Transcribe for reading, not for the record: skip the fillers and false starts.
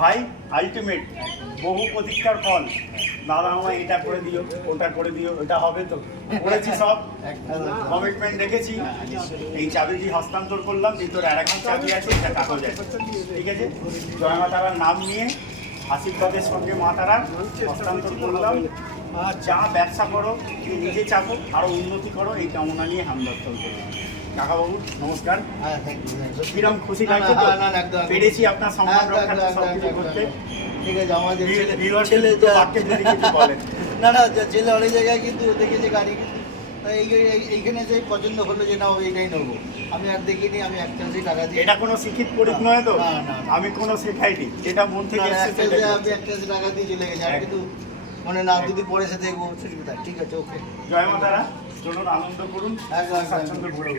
ভাই আলটিমেট বহু প্রতীক্ষার ফল। দাদা আমায় এটা করে দিও, ওটা করে দিও, ওটা হবে তো করেছি, সব কমিটমেন্ট রেখেছি। এই চাবিটি হস্তান্তর করলাম, ভিতরে আর একটা চাবি আছে, এটা কাগজ আছে, ঠিক আছে। জয় মা তারার নাম নিয়ে আশীর্বাদের সঙ্গে মা তারার হস্তান্তর করলাম। যা ব্যবসা করো, তুমি নিজে চাপো, আরও উন্নতি করো, এই কামনা নিয়ে হামদর্শন করো। কাকাবাবু নমস্কার। কিরম খুশি লাগছে তো? পেরেছি আপনার সম্মান রক্ষার্থে সব কিছু করতে। ঠিক আছে, আমাদের ছেলে বাক্যে যদি কিছু বলেন। না ছেলে অনেক জায়গায় কিন্তু দেখেছে গাড়ি, কিন্তু এইখানে যে পছন্দ হলো যে না এইটাই নেবো, আমি আর দেখিনি। আমি একটা টাকা দিয়ে, এটা কোনো শিক্ষিত পরীক্ষা নয় তো, না। আমি কোনো শেখাইনি, যেটা মন থেকে এসেছে আমি একটা টাকা দিয়ে চলে গেছি। আর কিন্তু মানে না যদি পরে সে দেখবো সুবিধা। ঠিক আছে, ওকে। জয় মাতারা, চলুন আনন্দ করুন, একদম। স্বাচ্ছন্দ্য ঘুরে